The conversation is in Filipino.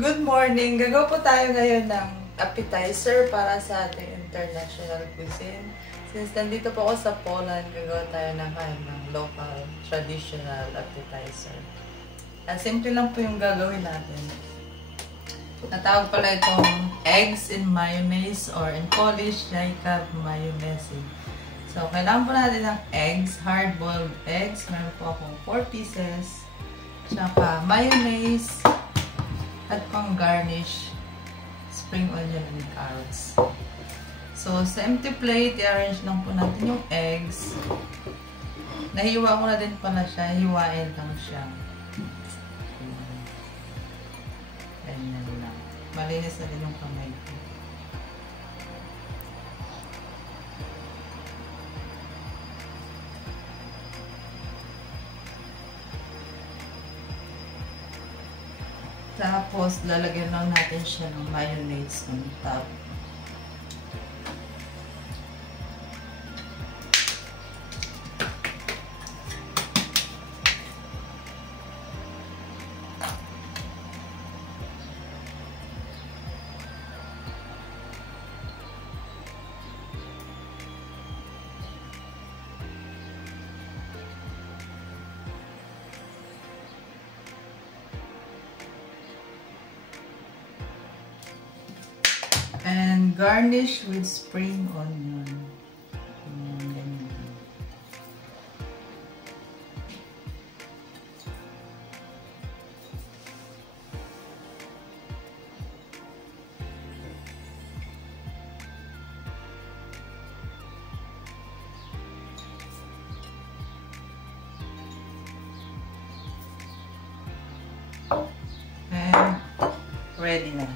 Good morning! Gagawa po tayo ngayon ng appetizer para sa ating international cuisine. Since nandito po ako sa Poland, gagawa tayo ng local, traditional appetizer. Simple lang po yung gagawin natin. Natawag pala itong eggs in mayonnaise or in Polish, jajka mayonnaise. So, kailangan po natin ng eggs, hard-boiled eggs. Meron po akong 4 pieces. Tsaka mayonnaise. At pang garnish, spring onion and carrots. So, sa empty plate, i-arrange lang po natin yung eggs. Nahiwa ko na din pala siya. Hiwain lang siya. Ganyan lang. Malinis na din yung kamay ko. Tapos, lalagyan lang natin siya ng mayonnaise on top. And garnish with spring onion. And ready na.